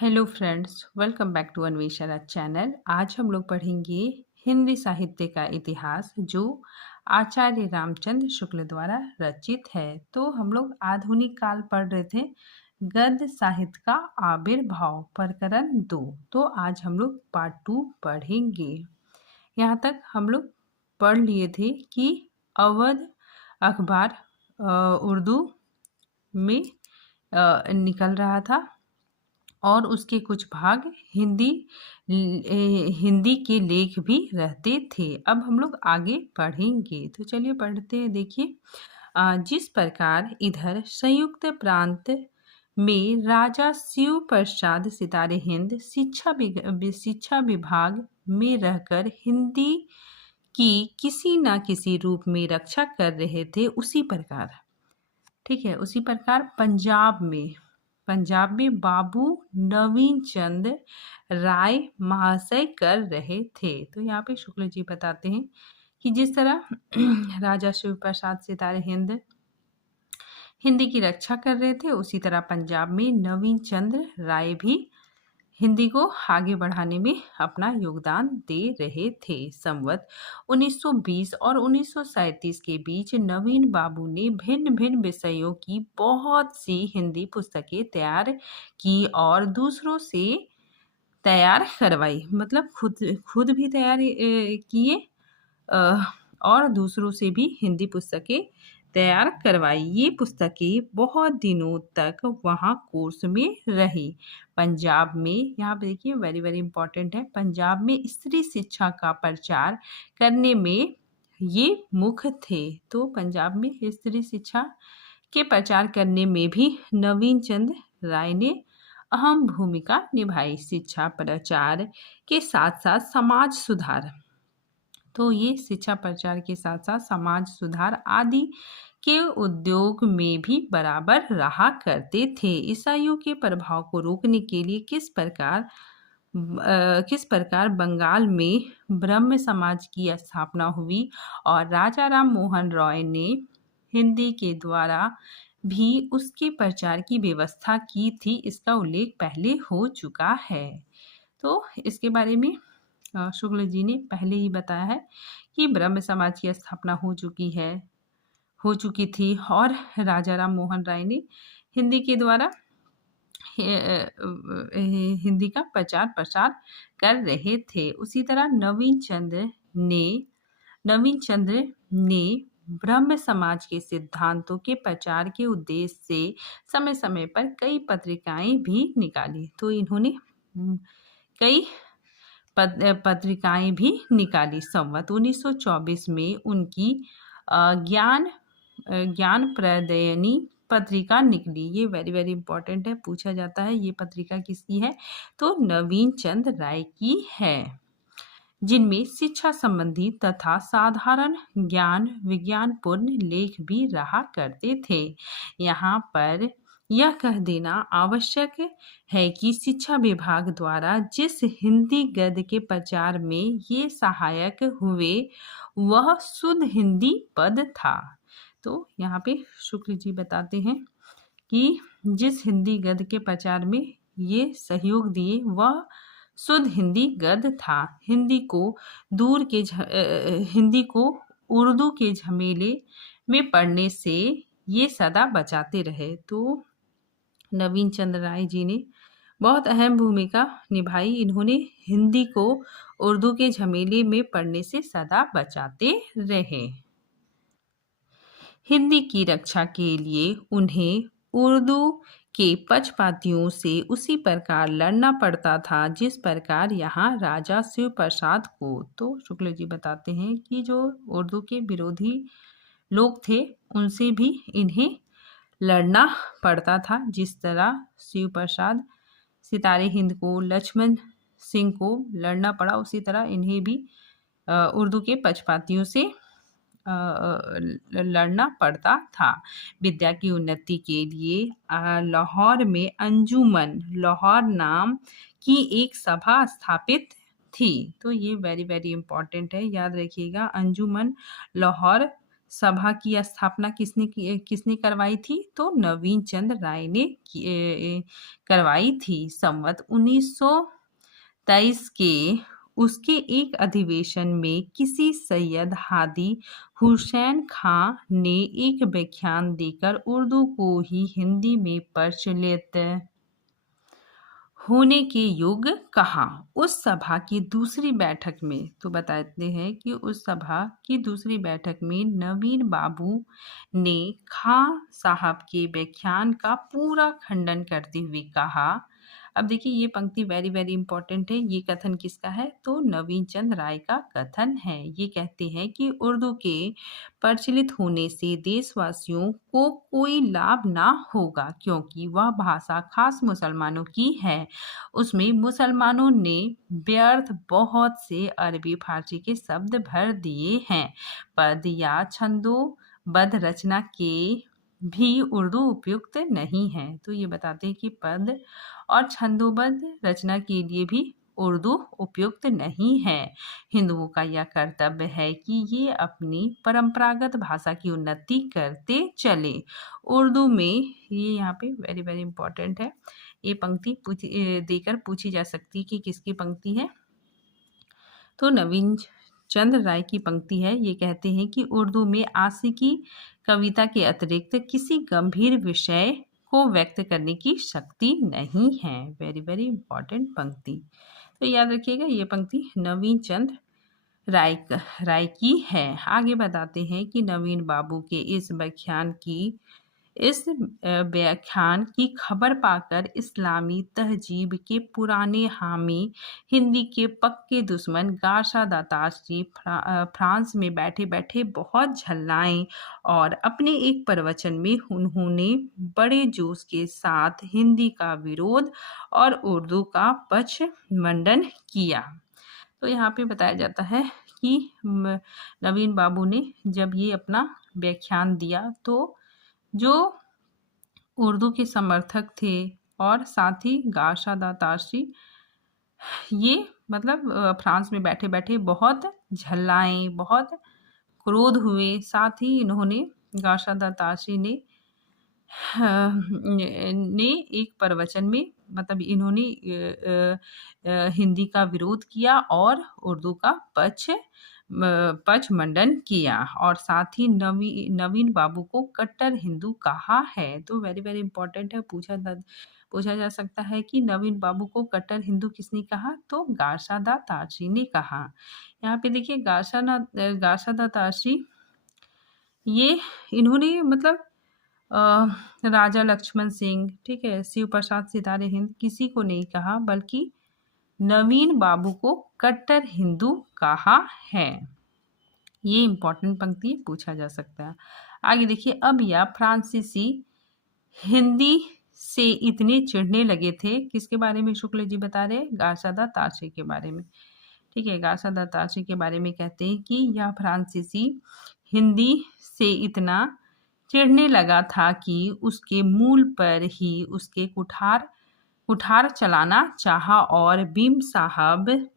Hello friends, welcome back to Anvesha channel. आज हम लोग पढ़ेंगे हिंदी साहित्य का इतिहास जो आचार्य रामचंद्र शुक्ल द्वारा रचित है। तो हम लोग आधुनिक काल पढ़ रहे थे, गद्य साहित्य का आविर्भाव प्रकरण 2। तो आज हम लोग पार्ट 2 पढ़ेंगे। यहाँ तक हम लोग पढ़ लिए थे कि अवध अखबार उर्दू में निकल रहा था और उसके कुछ भाग हिंदी के लेख भी रहते थे। अब हम लोग आगे पढ़ेंगे, तो चलिए पढ़ते हैं। देखिए, जिस प्रकार इधर संयुक्त प्रांत में राजा शिव प्रसाद सितारे हिंद शिक्षा विभाग में रहकर हिंदी की किसी न किसी रूप में रक्षा कर रहे थे, उसी प्रकार, ठीक है, उसी प्रकार पंजाब में बाबू नवीन चंद राय महाशय कर रहे थे। तो यहाँ पे शुक्ल जी बताते हैं कि जिस तरह राजा शिव प्रसाद सितारे हिंदी की रक्षा कर रहे थे, उसी तरह पंजाब में नवीन चंद्र राय भी हिंदी को आगे बढ़ाने में अपना योगदान दे रहे थे। संवत 1920 और 1937 के बीच नवीन बाबू ने भिन्न भिन्न विषयों की बहुत सी हिंदी पुस्तकें तैयार की और दूसरों से तैयार करवाई। मतलब खुद भी तैयार किए और दूसरों से भी हिंदी पुस्तकें तैयार करवाई। ये पुस्तकें बहुत दिनों तक वहाँ कोर्स में रही। पंजाब में, यहाँ पे देखिए वेरी वेरी इंपॉर्टेंट है, पंजाब में स्त्री शिक्षा का प्रचार करने में ये मुख्य थे। तो पंजाब में स्त्री शिक्षा के प्रचार करने में भी नवीन चंद्र राय ने अहम भूमिका निभाई। शिक्षा प्रचार के साथ साथ समाज सुधार, तो ये शिक्षा प्रचार के साथ साथ समाज सुधार आदि के उद्योग में भी बराबर रहा करते थे। ईसाइयों के प्रभाव को रोकने के लिए किस प्रकार बंगाल में ब्रह्म समाज की स्थापना हुई और राजा राम मोहन रॉय ने हिंदी के द्वारा भी उसके प्रचार की व्यवस्था की थी, इसका उल्लेख पहले हो चुका है। तो इसके बारे में शुक्ल जी ने पहले ही बताया है कि ब्रह्म समाज की स्थापना हो चुकी थी और राजा राम मोहन राय ने हिंदी के द्वारा हिंदी का प्रचार प्रसार कर रहे थे। उसी तरह नवीन चंद्र ने ब्रह्म समाज के सिद्धांतों के प्रचार के उद्देश्य से समय समय पर कई पत्रिकाएं भी निकाली। तो इन्होंने कई पत्रिकाएं भी निकाली। संवत 1924 में उनकी ज्ञान प्रदयनी पत्रिका निकली। ये वेरी वेरी इंपॉर्टेंट है, पूछा जाता है ये पत्रिका किसकी है, तो नवीन चंद्र राय की है, जिनमें शिक्षा संबंधी तथा साधारण ज्ञान विज्ञानपूर्ण लेख भी रहा करते थे। यहाँ पर यह कह देना आवश्यक है कि शिक्षा विभाग द्वारा जिस हिंदी गद्य के प्रचार में ये सहायक हुए वह शुद्ध हिंदी पद था। तो यहाँ पे शुक्ल जी बताते हैं कि जिस हिंदी गद्य के प्रचार में ये सहयोग दिए वह शुद्ध हिंदी गद्य था। हिंदी को उर्दू के झमेले में पढ़ने से ये सदा बचाते रहे। तो नवीन चंद्र राय जी ने बहुत अहम भूमिका निभाई। इन्होंने हिंदी को उर्दू के झमेले में पढ़ने से सदा बचाते रहे। हिंदी की रक्षा के लिए उन्हें उर्दू के पक्षपातियों से उसी प्रकार लड़ना पड़ता था जिस प्रकार यहाँ राजा शिव प्रसाद को। तो शुक्ल जी बताते हैं कि जो उर्दू के विरोधी लोग थे उनसे भी इन्हें लड़ना पड़ता था। जिस तरह शिव प्रसाद सितारे हिंद को लक्ष्मण सिंह को लड़ना पड़ा, उसी तरह इन्हें भी उर्दू के पक्षपातियों से लड़ना पड़ता था। विद्या की उन्नति के लिए लाहौर में अंजुमन लाहौर नाम की एक सभा स्थापित थी। तो ये वेरी वेरी इंपॉर्टेंट है, याद रखिएगा, अंजुमन लाहौर सभा की स्थापना किसने करवाई थी? तो नवीन चंद्र राय ने करवाई थी। संवत 1923 के उसके एक अधिवेशन में किसी सैयद हादी हुसैन खां ने एक व्याख्यान देकर उर्दू को ही हिंदी में प्रचलित होने के योग्य कहा। उस सभा की दूसरी बैठक में, तो बताते हैं कि उस सभा की दूसरी बैठक में नवीन बाबू ने खां साहब के व्याख्यान का पूरा खंडन करते हुए कहा। अब देखिए ये पंक्ति वेरी वेरी इंपॉर्टेंट है। ये कथन किसका है? तो नवीन चंद्र राय का कथन है। ये कहते हैं कि उर्दू के प्रचलित होने से देशवासियों को कोई लाभ ना होगा, क्योंकि वह भाषा खास मुसलमानों की है। उसमें मुसलमानों ने व्यर्थ बहुत से अरबी फारसी के शब्द भर दिए हैं। पद या छंदोबद्ध रचना के भी उर्दू उपयुक्त नहीं है। तो ये बताते हैं कि पद और छंदोबद्ध रचना के लिए भी उर्दू उपयुक्त नहीं है। हिंदुओं का यह कर्तव्य है कि ये अपनी परंपरागत भाषा की उन्नति करते चले। उर्दू में ये यहाँ पे वेरी वेरी इंपॉर्टेंट है। ये पंक्ति देकर पूछी जा सकती है कि किसकी पंक्ति है? तो नवीन चंद्र राय की पंक्ति है। ये कहते हैं कि उर्दू में आशिकी कविता के अतिरिक्त किसी गंभीर विषय को व्यक्त करने की शक्ति नहीं है। वेरी वेरी इंपॉर्टेंट पंक्ति, तो याद रखिएगा ये पंक्ति नवीन चंद्र राय की है। आगे बताते हैं कि नवीन बाबू के इस व्याख्यान की खबर पाकर इस्लामी तहजीब के पुराने हामी, हिंदी के पक्के दुश्मन गाशा दातारची फ्रांस में बैठे बैठे बहुत झल्लाए और अपने एक प्रवचन में उन्होंने बड़े जोश के साथ हिंदी का विरोध और उर्दू का पक्ष मंडन किया। तो यहाँ पे बताया जाता है कि नवीन बाबू ने जब ये अपना व्याख्यान दिया तो जो उर्दू के समर्थक थे और साथ ही गाशा दातारची ये मतलब फ्रांस में बैठे बैठे बहुत झल्लाए, बहुत क्रोध हुए। साथ ही इन्होंने गाशा दातारची ने एक प्रवचन में मतलब इन्होंने हिंदी का विरोध किया और उर्दू का पक्ष मंडन किया और साथ ही नवीन बाबू को कट्टर हिंदू कहा है। तो वेरी वेरी इंपॉर्टेंट है। पूछा जा सकता है कि नवीन बाबू को कट्टर हिंदू किसने कहा? तो गाशा दातारची ने कहा। यहाँ पे देखिए गाशा दातारची ये इन्होंने मतलब राजा लक्ष्मण सिंह, ठीक है, शिव प्रसाद सितारे हिंद किसी को नहीं कहा, बल्कि नवीन बाबू को कट्टर हिंदू कहा है। ये इंपॉर्टेंट पंक्ति पूछा जा सकता है। आगे देखिए, अब यह फ्रांसीसी हिंदी से इतने चिढ़ने लगे थे। किसके बारे में शुक्ल जी बता रहे? गाशा दातारची के बारे में। ठीक है, गाशा दातारची के बारे में कहते हैं कि यह फ्रांसीसी हिंदी से इतना चिढ़ने लगा था कि उसके मूल पर ही उसके कुठार चलाना चाहा और बीम साहब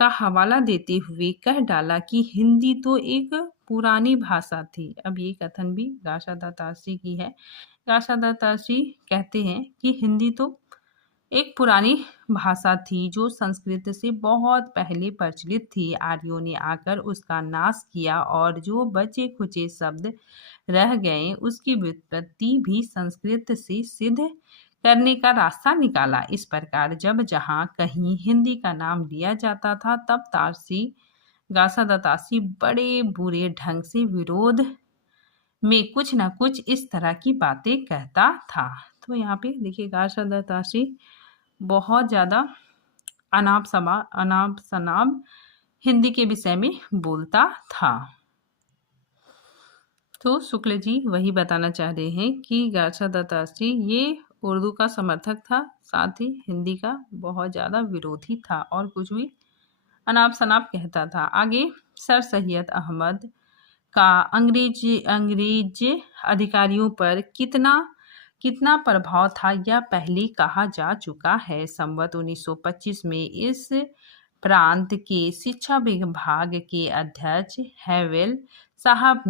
का हवाला देते हुए कह डाला कि हिंदी तो एक पुरानी भाषा थी। अब ये कथन भी गाशा दातारची की है। गाशा दातारची कहते हैं कि हिंदी तो एक पुरानी भाषा थी जो संस्कृत से बहुत पहले प्रचलित थी। आर्यों ने आकर उसका नाश किया और जो बचे खुचे शब्द रह गए उसकी व्युत्पत्ति भी संस्कृत से सिद्ध करने का रास्ता निकाला। इस प्रकार जब जहाँ कहीं हिंदी का नाम लिया जाता था तब गाशा दातारची बड़े बुरे ढंग से विरोध में कुछ न कुछ इस तरह की बातें कहता था। तो यहाँ पे देखिए गाशा दातारची बहुत ज़्यादा अनाप शनाप हिंदी के विषय में बोलता था। तो शुक्ल जी वही बताना चाह रहे हैं कि गाशा दातारची ये उर्दू का समर्थक था, साथ ही हिंदी का बहुत ज़्यादा विरोधी था और कुछ भी अनाप शनाप कहता था। आगे सर सैयद अहमद का अंग्रेज अधिकारियों पर कितना प्रभाव था यह पहले कहा जा चुका है। संवत 1925 में इस प्रांत के शिक्षा विभाग के अध्यक्ष हैवेल साहब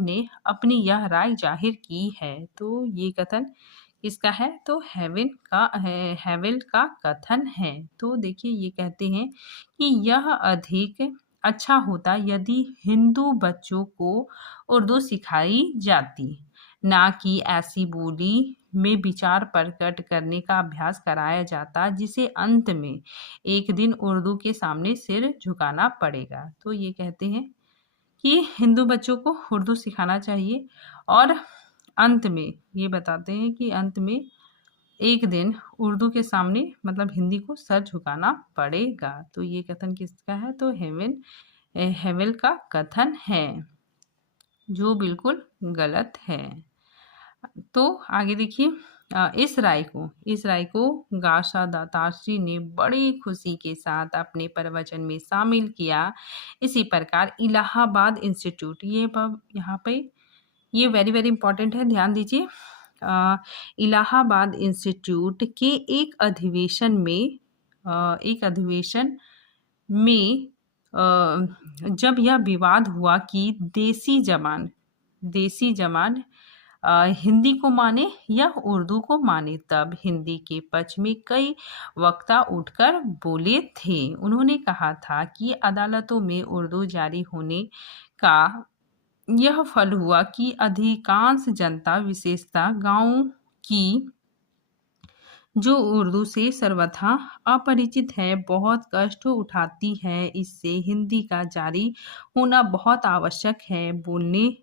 ने अपनी यह राय जाहिर की है। तो ये कथन किसका है? तो हेवेल का कथन है। तो देखिए ये कहते हैं कि यह अधिक अच्छा होता यदि हिंदू बच्चों को उर्दू सिखाई जाती, ना कि ऐसी बोली में विचार प्रकट करने का अभ्यास कराया जाता जिसे अंत में एक दिन उर्दू के सामने सिर झुकाना पड़ेगा। तो ये कहते हैं कि हिंदू बच्चों को उर्दू सिखाना चाहिए और अंत में ये बताते हैं कि अंत में एक दिन उर्दू के सामने मतलब हिंदी को सर झुकाना पड़ेगा। तो ये कथन किसका है? तो हेवेल का कथन है, जो बिल्कुल गलत है। तो आगे देखिए, इस राय को गाशा दाताश्री ने बड़ी खुशी के साथ अपने प्रवचन में शामिल किया। इसी प्रकार इलाहाबाद इंस्टीट्यूट, यहाँ पे ये वेरी वेरी इंपॉर्टेंट है, ध्यान दीजिए। इलाहाबाद इंस्टीट्यूट के एक अधिवेशन में जब यह विवाद हुआ कि देसी जवान हिंदी को माने या उर्दू को माने, तब हिंदी के पक्ष में कई वक्ता उठकर बोले थे। उन्होंने कहा था कि अदालतों में उर्दू जारी होने का यह फल हुआ कि अधिकांश जनता, विशेषतः गांवों की, जो उर्दू से सर्वथा अपरिचित है, बहुत कष्ट उठाती है। इससे हिंदी का जारी होना बहुत आवश्यक है। बोलने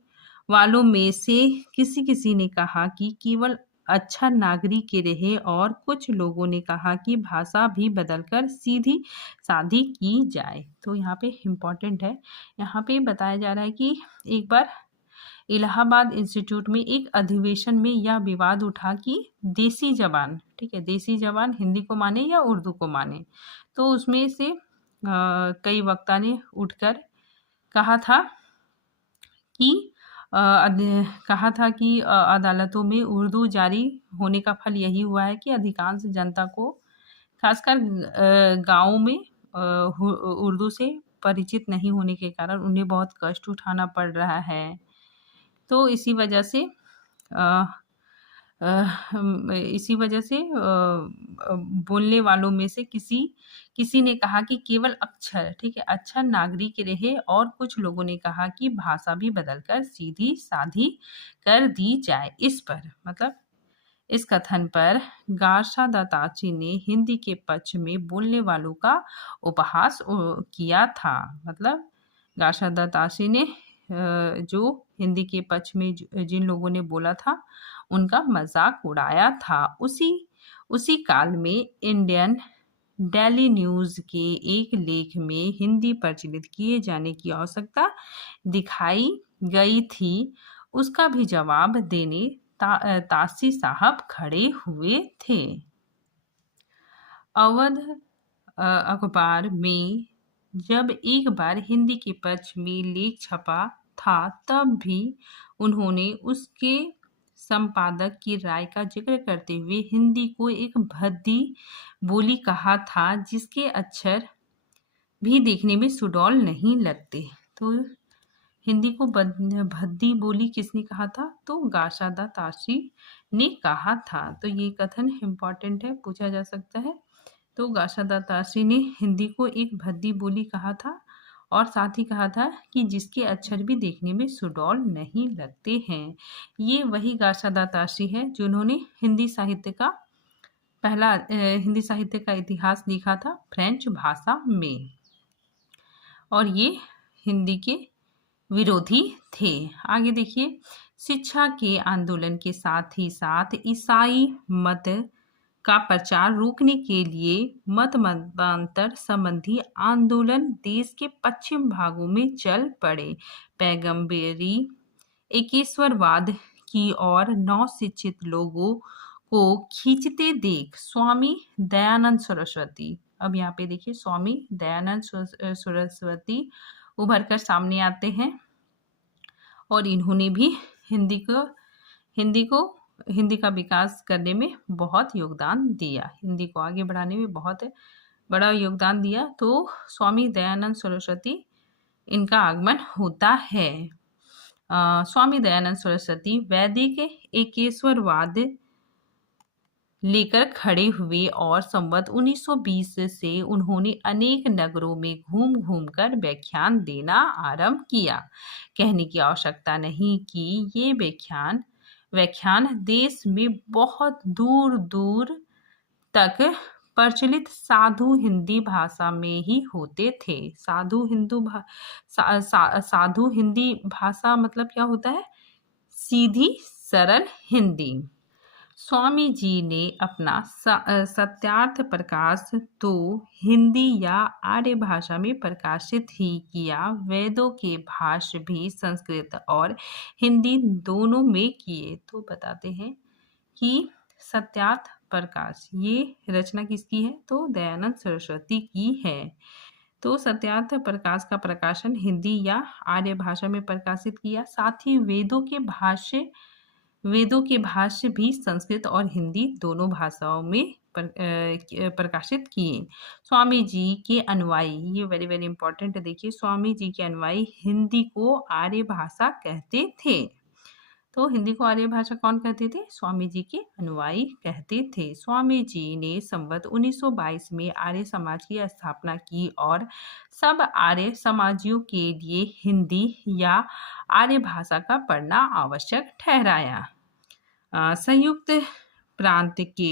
वालों में से किसी ने कहा कि केवल अच्छा नागरिक के रहे और कुछ लोगों ने कहा कि भाषा भी बदलकर सीधी सादी की जाए। तो यहाँ पे इम्पोर्टेंट है, यहाँ पे बताया जा रहा है कि एक बार इलाहाबाद इंस्टीट्यूट में एक अधिवेशन में यह विवाद उठा कि देसी जवान, ठीक है, देसी जवान हिंदी को माने या उर्दू को माने। तो उसमें से कई वक्ता ने उठकर कहा था कि अदालतों में उर्दू जारी होने का फल यही हुआ है कि अधिकांश जनता को, खासकर गाँव में, उर्दू से परिचित नहीं होने के कारण उन्हें बहुत कष्ट उठाना पड़ रहा है। तो इसी वजह से बोलने वालों में से किसी ने कहा कि केवल अक्षर, ठीक है, अच्छा नागरिक रहे और कुछ लोगों ने कहा कि भाषा भी बदलकर सीधी साधी कर दी जाए। इस पर मतलब इस कथन पर गाशा दाताची ने हिंदी के पक्ष में बोलने वालों का उपहास किया था। मतलब गाशा दाताची ने जो हिंदी के पक्ष में जिन लोगों ने बोला था उनका मजाक उड़ाया था। उसी काल में इंडियन डेली न्यूज के एक लेख में हिंदी प्रचलित किए जाने की आवश्यकता दिखाई गई थी। उसका भी जवाब देने तासी साहब खड़े हुए थे। अवध अखबार में जब एक बार हिंदी के पक्ष में लेख छपा था, तब भी उन्होंने उसके संपादक की राय का जिक्र करते हुए हिंदी को एक भद्दी बोली कहा था, जिसके अक्षर भी देखने में सुडौल नहीं लगते। तो हिंदी को भद्दी बोली किसने कहा था? तो गाशा दाताशी ने कहा था। तो ये कथन इम्पॉर्टेंट है, पूछा जा सकता है। तो गाशा दाताशी ने हिंदी को एक भद्दी बोली कहा था और साथ ही कहा था कि जिसके अक्षर भी देखने में सुडौल नहीं लगते हैं। ये वही गाशा दाताशी है जिन्होंने हिंदी साहित्य का इतिहास लिखा था फ्रेंच भाषा में, और ये हिंदी के विरोधी थे। आगे देखिए, शिक्षा के आंदोलन के साथ ही साथ ईसाई मत का प्रचार रोकने के लिए मतांतर संबंधी आंदोलन देश के पश्चिम भागों में चल पड़े। पैगंबरी एकेश्वरवाद की ओर नवशिक्षित लोगों को खींचते देख स्वामी दयानंद सरस्वती, अब यहाँ पे देखिए स्वामी दयानंद सरस्वती उभर कर सामने आते हैं और इन्होंने भी हिंदी का विकास करने में बहुत योगदान दिया, हिंदी को आगे बढ़ाने में बहुत बड़ा योगदान दिया। तो स्वामी दयानंद सरस्वती इनका आगमन होता है। स्वामी दयानंद सरस्वती वैदिक एकेश्वरवाद लेकर खड़े हुए और संवत 1920 से उन्होंने अनेक नगरों में घूम घूम कर व्याख्यान देना आरंभ किया। कहने की आवश्यकता नहीं कि ये व्याख्यान देश में बहुत दूर दूर तक प्रचलित साधु हिंदी भाषा में ही होते थे। साधु हिंदी भाषा मतलब क्या होता है? सीधी सरल हिंदी। स्वामी जी ने अपना सत्यार्थ प्रकाश तो हिंदी या आर्य भाषा में प्रकाशित ही किया, वेदों के भाष्य भी संस्कृत और हिंदी दोनों में किए। तो बताते हैं कि सत्यार्थ प्रकाश ये रचना किसकी है? तो दयानंद सरस्वती की है। तो सत्यार्थ प्रकाश का प्रकाशन हिंदी या आर्य भाषा में प्रकाशित किया, साथ ही वेदों के भाष्य भी संस्कृत और हिंदी दोनों भाषाओं में प्रकाशित किए। स्वामी जी के अनुयायी, ये वेरी वेरी इंपॉर्टेंट है, देखिए, स्वामी जी के अनुयायी हिंदी को आर्य भाषा कहते थे। तो हिंदी को आर्य भाषा कौन कहते थे? स्वामी जी के अनुयायी कहते थे। स्वामी जी ने संवत 1922 में आर्य समाज की स्थापना की और सब आर्य समाजियों के लिए हिंदी या आर्य भाषा का पढ़ना आवश्यक ठहराया। संयुक्त प्रांत के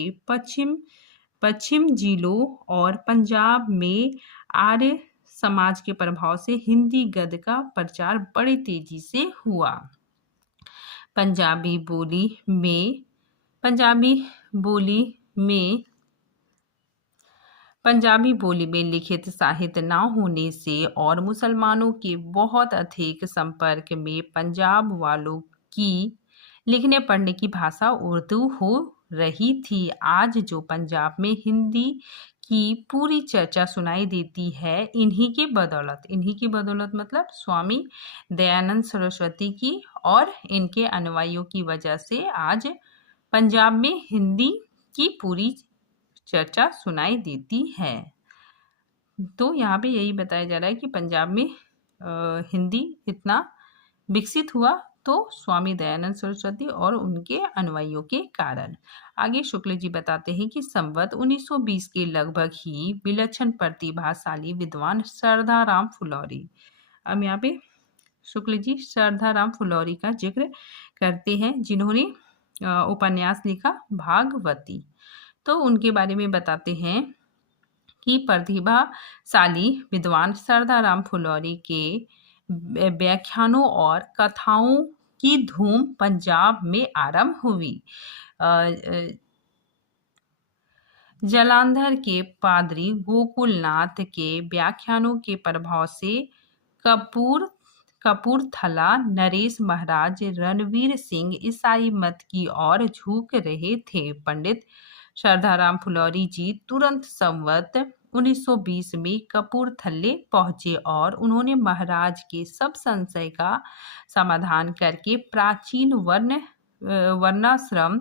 पश्चिम जिलों और पंजाब में आर्य समाज के प्रभाव से हिंदी गद्य का प्रचार बड़ी तेजी से हुआ। पंजाबी बोली में लिखित साहित्य न होने से और मुसलमानों के बहुत अधिक संपर्क में पंजाब वालों की लिखने पढ़ने की भाषा उर्दू हो रही थी। आज जो पंजाब में हिंदी की पूरी चर्चा सुनाई देती है, इन्हीं की बदौलत मतलब स्वामी दयानंद सरस्वती की और इनके अनुयायियों की वजह से आज पंजाब में हिंदी की पूरी चर्चा सुनाई देती है। तो यहाँ पे यही बताया जा रहा है कि पंजाब में हिंदी इतना विकसित हुआ तो स्वामी दयानंद सरस्वती और उनके अनुयायियों के कारण। आगे शुक्ल जी बताते हैं कि संवत 1920 के लगभग ही विलक्षण प्रतिभाशाली विद्वान सरदाराम फुलौरी, अब यहाँ पे शुक्ल जी सरदाराम फुलौरी का जिक्र करते हैं, जिन्होंने उपन्यास लिखा भागवती। तो उनके बारे में बताते हैं कि प्रतिभाशाली विद्वान सरदाराम फुलौरी के व्याख्यानों और कथाओं की धूम पंजाब में आरंभ हुई। जालंधर के पादरी गोकुलनाथ के व्याख्यानों के प्रभाव से कपूरथला नरेश महाराज रणवीर सिंह ईसाई मत की ओर झुक रहे थे। पंडित सरदाराम फुलौरी जी तुरंत संवत 1920 में कपूरथले पहुंचे और उन्होंने महाराज के सब संशय का समाधान करके प्राचीन वर्णाश्रम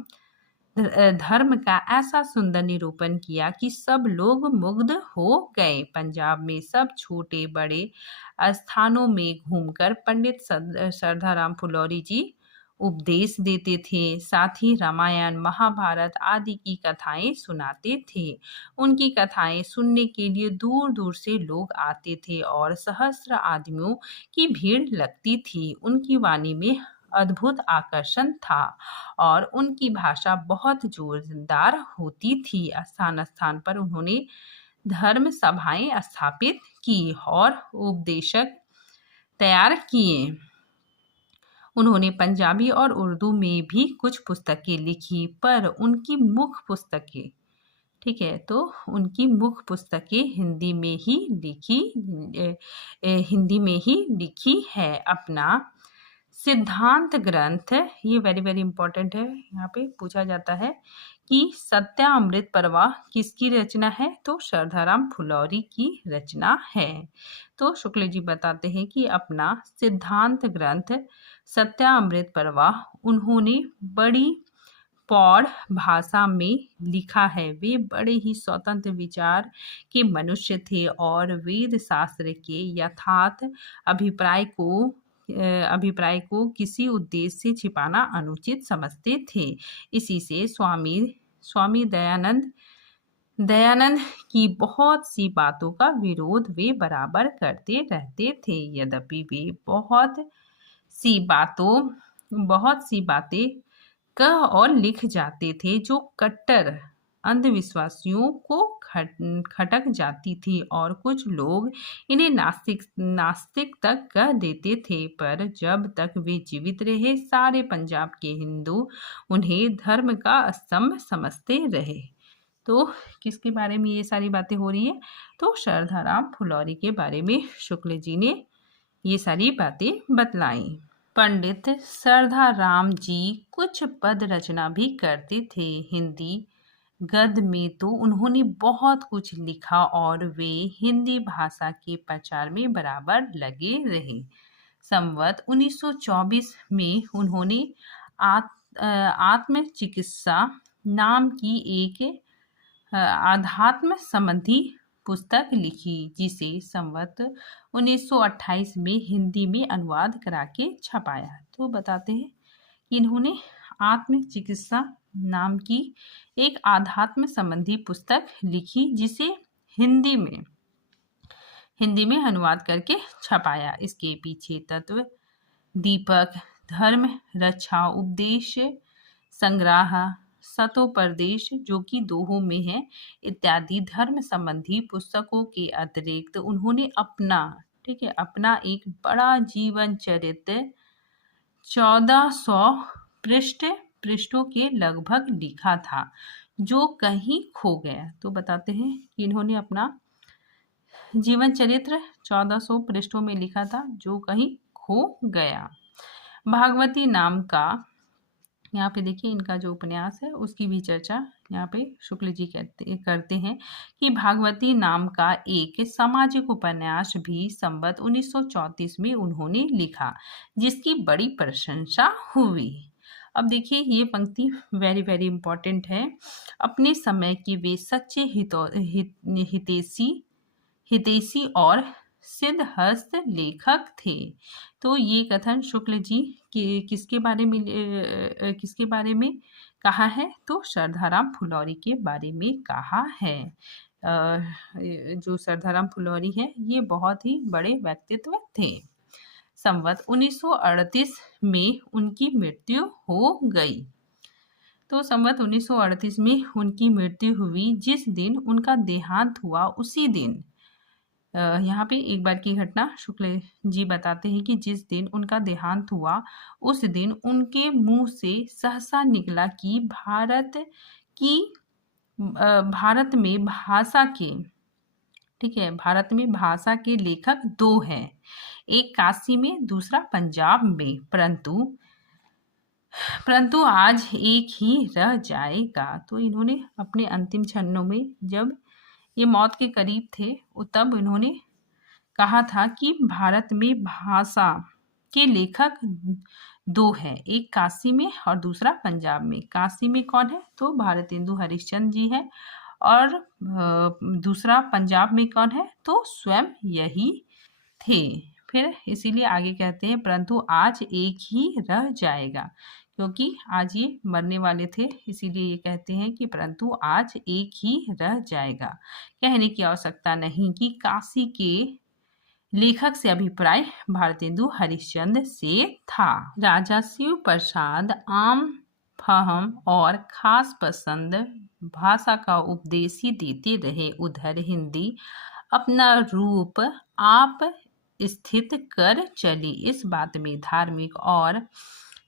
धर्म का ऐसा सुंदर निरूपण किया कि सब लोग मुग्ध हो गए। पंजाब में सब छोटे बड़े स्थानों में घूमकर पंडित सरदाराम फुलौरी जी उपदेश देते थे, साथ ही रामायण महाभारत आदि की कथाएं सुनाते थे। उनकी कथाएं सुनने के लिए दूर दूर से लोग आते थे और सहस्त्र आदमियों की भीड़ लगती थी। उनकी वाणी में अद्भुत आकर्षण था और उनकी भाषा बहुत जोरदार होती थी। स्थान स्थान पर उन्होंने धर्म सभाएं स्थापित की और उपदेशक तैयार किए। उन्होंने पंजाबी और उर्दू में भी कुछ पुस्तकें लिखी, पर उनकी मुख्य पुस्तकें, ठीक है, तो उनकी मुख्य पुस्तकें हिंदी में ही लिखी है। अपना सिद्धांत ग्रंथ, ये वेरी वेरी इंपॉर्टेंट है, यहाँ पे पूछा जाता है कि सत्यामृत प्रवाह किसकी रचना है? तो सरदाराम फुलौरी की रचना है। तो शुक्ल जी बताते हैं कि अपना सिद्धांत ग्रंथ सत्यामृत प्रवाह उन्होंने बड़ी पौड़ भाषा में लिखा है। वे बड़े ही स्वतंत्र विचार के मनुष्य थे और वेद शास्त्र के यथार्थ अभिप्राय को अभिप्राय को किसी उद्देश्य से छिपाना अनुचित समझते थे। इसी से स्वामी स्वामी दयानंद की बहुत सी बातों का विरोध वे बराबर करते रहते थे। यद्यपि वे बहुत सी बातें कह और लिख जाते थे जो कट्टर अंधविश्वासियों को खटक जाती थी, और कुछ लोग इन्हें नास्तिक तक कह देते थे। पर जब तक वे जीवित रहे, सारे पंजाब के हिंदू उन्हें धर्म का स्तंभ समझते रहे। तो किसके बारे में ये सारी बातें हो रही है? तो श्रद्धाराम फुलौरी के बारे में शुक्ल जी ने ये सारी बातें बतलाई। पंडित श्रद्धाराम जी कुछ पद रचना भी करते थे। हिंदी गद्य में तो उन्होंने बहुत कुछ लिखा और वे हिंदी भाषा के प्रचार में बराबर लगे रहे। संवत 1924 में उन्होंने आत्म चिकित्सा नाम की एक आध्यात्म संबंधी पुस्तक लिखी, जिसे संवत 1928 में हिंदी में अनुवाद करा के छपाया। तो बताते हैं कि इन्होंने आत्म चिकित्सा नाम की एक आध्यात्म संबंधी पुस्तक लिखी, जिसे हिंदी में अनुवाद करके छपाया। इसके पीछे तत्व दीपक, धर्म रक्षा, उपदेश संग्रह, सतोपदेश जो कि दोहों में है, इत्यादि धर्म संबंधी पुस्तकों के अतिरिक्त उन्होंने अपना एक बड़ा जीवन चरित्र 1400 पृष्ठों के लगभग लिखा था, जो कहीं खो गया। तो बताते हैं कि इन्होंने अपना जीवन चरित्र 1400 पृष्ठों में लिखा था, जो कहीं खो गया। भागवती नाम का, यहाँ पे देखिए इनका जो उपन्यास है उसकी भी चर्चा यहाँ पे शुक्ल जी करते हैं कि भागवती नाम का एक सामाजिक उपन्यास भी संवत 1934 में उन्होंने लिखा, जिसकी बड़ी प्रशंसा हुई। अब देखिए ये पंक्ति वेरी वेरी इंपॉर्टेंट है। अपने समय के वे सच्चे हितैषी और सिद्धहस्त लेखक थे। तो ये कथन शुक्ल जी के किसके बारे में कहा है? तो श्रद्धाराम फुलौरी के बारे में कहा है। जो श्रद्धाराम फुलौरी है ये बहुत ही बड़े व्यक्तित्व थे। संवत 1938 में उनकी मृत्यु हो गई। तो संवत 1938 में उनकी मृत्यु हुई। जिस दिन उनका देहांत हुआ उसी दिन, यहाँ पे एक बार की घटना शुक्ल जी बताते हैं कि जिस दिन उनका देहांत हुआ उस दिन उनके मुंह से सहसा निकला कि भारत में भाषा के लेखक दो हैं, एक काशी में, दूसरा पंजाब में, परंतु आज एक ही रह जाएगा। तो इन्होंने अपने अंतिम क्षणों में, जब ये मौत के करीब थे, तब इन्होंने कहा था कि भारत में भाषा के लेखक दो हैं, एक काशी में और दूसरा पंजाब में। काशी में कौन है? तो भारतेंदु हरिश्चंद्र जी है, और दूसरा पंजाब में कौन है? तो स्वयं यही थे। फिर इसीलिए आगे कहते हैं परंतु आज एक ही रह जाएगा, क्योंकि आज ये मरने वाले थे, इसीलिए ये कहते हैं कि परंतु आज एक ही रह जाएगा। कहने की आवश्यकता नहीं कि काशी के लेखक से अभिप्राय भारतेंदु हरिश्चंद्र से था। राजा शिव प्रसाद आम फहम और खास पसंद भाषा का उपदेश ही देते रहे। उधर हिंदी अपना रूप आप स्थित कर चली। इस बात में धार्मिक और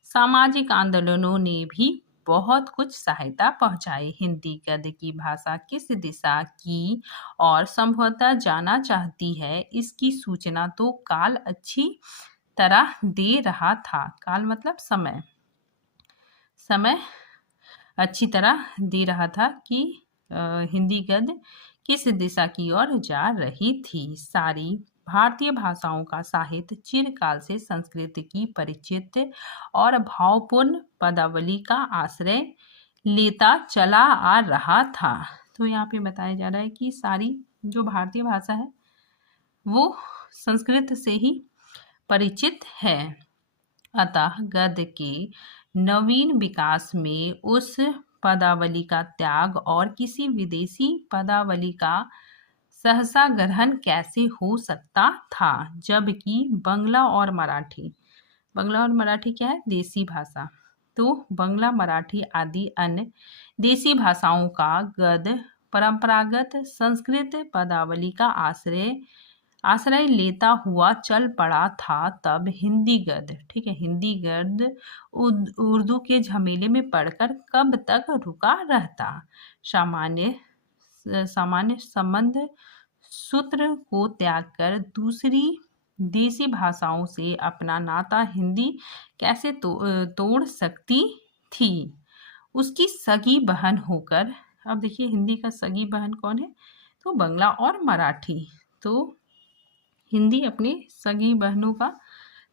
सामाजिक आंदोलनों ने भी बहुत कुछ सहायता पहुंचाई। हिंदी गद्य की भाषा किस दिशा की और संभवतः जाना चाहती है, इसकी सूचना तो काल अच्छी तरह दे रहा था। काल मतलब समय अच्छी तरह दे रहा था कि हिंदी गद्य किस दिशा की ओर जा रही थी। सारी भारतीय भाषाओं का साहित्य चिरकाल से संस्कृत की परिचित और भावपूर्ण पदावली का आश्रय लेता चला आ रहा था। तो यहाँ पे बताया जा रहा है कि सारी जो भारतीय भाषा है वो संस्कृत से ही परिचित है। अतः गद्य के नवीन विकास में उस पदावली का त्याग और किसी विदेशी पदावली का सहसा ग्रहण कैसे हो सकता था, जबकि बंगला और मराठी क्या है? देसी भाषा। तो बंगला, मराठी आदि अन्य देसी भाषाओं का गद्य परंपरागत संस्कृत पदावली का आश्रय लेता हुआ चल पड़ा था। तब हिंदी गद्य, ठीक है, हिंदी गद्य उर्दू के झमेले में पढ़कर कब तक रुका रहता। सामान्य संबंध सूत्र को त्याग कर दूसरी देसी भाषाओं से अपना नाता हिंदी कैसे तोड़ सकती थी? उसकी सगी बहन होकर। अब देखिए हिंदी का सगी बहन कौन है? तो बंगला और मराठी। तो हिंदी अपने सगी बहनों का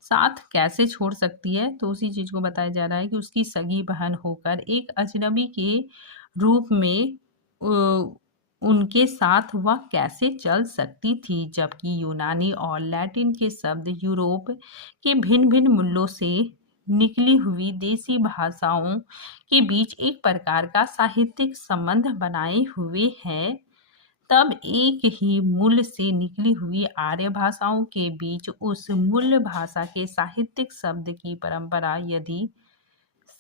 साथ कैसे छोड़ सकती है? तो उसी चीज़ को बताया जा रहा है कि उसकी सगी बहन होकर एक अजनबी के रूप में उनके साथ वह कैसे चल सकती थी, जबकि यूनानी और लैटिन के शब्द यूरोप के भिन्न भिन्न मूलों से निकली हुई देसी भाषाओं के बीच एक प्रकार का साहित्यिक संबंध बनाए हुए हैं। तब एक ही मूल से निकली हुई आर्य भाषाओं के बीच उस मूल भाषा के साहित्यिक शब्द की परंपरा यदि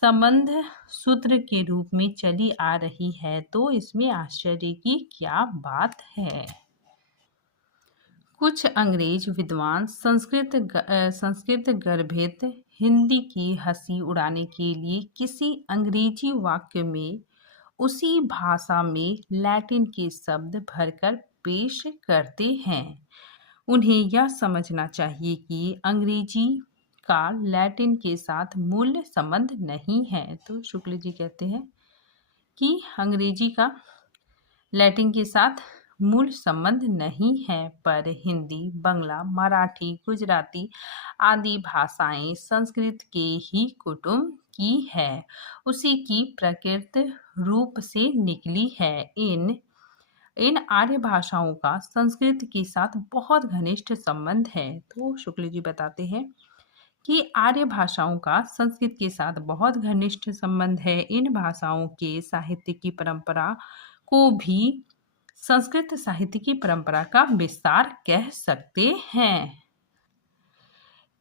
संबंध सूत्र के रूप में चली आ रही है तो इसमें आश्चर्य की क्या बात है? कुछ अंग्रेज विद्वान संस्कृत गर्भित हिंदी की हंसी उड़ाने के लिए किसी अंग्रेजी वाक्य में उसी भाषा में लैटिन के शब्द भरकर पेश करते हैं। उन्हें यह समझना चाहिए कि अंग्रेजी का लैटिन के साथ मूल संबंध नहीं है। तो शुक्ल जी कहते हैं कि अंग्रेजी का लैटिन के साथ मूल संबंध नहीं है, पर हिंदी, बंगला, मराठी, गुजराती आदि भाषाएं संस्कृत के ही कुटुंब की है, उसी की प्रकृत रूप से निकली है। इन आर्य भाषाओं का संस्कृत के साथ बहुत घनिष्ठ संबंध है। तो शुक्ल जी बताते हैं कि आर्य भाषाओं का संस्कृत के साथ बहुत घनिष्ठ संबंध है। इन भाषाओं के साहित्य की परंपरा को भी संस्कृत साहित्य की परंपरा का विस्तार कह सकते हैं।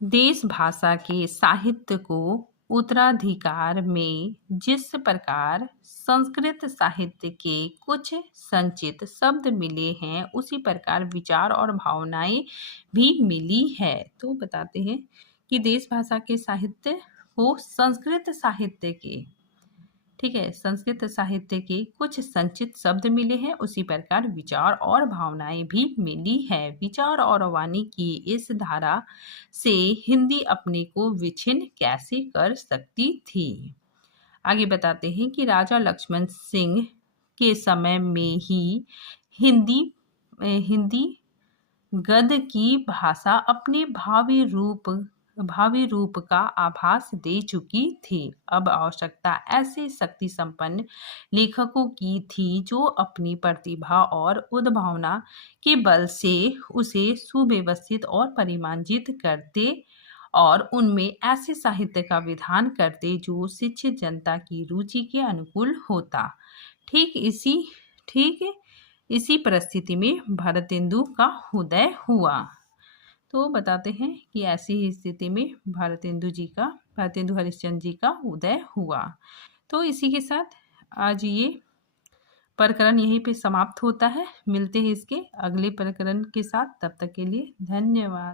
देश भाषा के साहित्य को उत्तराधिकार में जिस प्रकार संस्कृत साहित्य के कुछ संचित शब्द मिले हैं, उसी प्रकार विचार और भावनाएं भी मिली है। तो बताते हैं कि देश भाषा के साहित्य को संस्कृत साहित्य के, ठीक है, संस्कृत साहित्य के कुछ संचित शब्द मिले हैं, उसी प्रकार विचार और भावनाएं भी मिली है। विचार और वाणी की इस धारा से हिंदी अपने को विच्छिन्न कैसे कर सकती थी? आगे बताते हैं कि राजा लक्ष्मण सिंह के समय में ही हिंदी गद्य की भाषा अपने भावी रूप का आभास दे चुकी थी। अब आवश्यकता ऐसे शक्ति संपन्न लेखकों की थी जो अपनी प्रतिभा और उद्भावना के बल से उसे सुव्यवस्थित और परिमार्जित करते और उनमें ऐसे साहित्य का विधान करते जो शिक्षित जनता की रुचि के अनुकूल होता। ठीक इसी परिस्थिति में भारतेंदु का उदय हुआ। तो बताते हैं कि ऐसी ही स्थिति में भारतेंदु हरिश्चंद्र जी का उदय हुआ। तो इसी के साथ आज ये प्रकरण यहीं पे समाप्त होता है। मिलते हैं इसके अगले प्रकरण के साथ, तब तक के लिए धन्यवाद।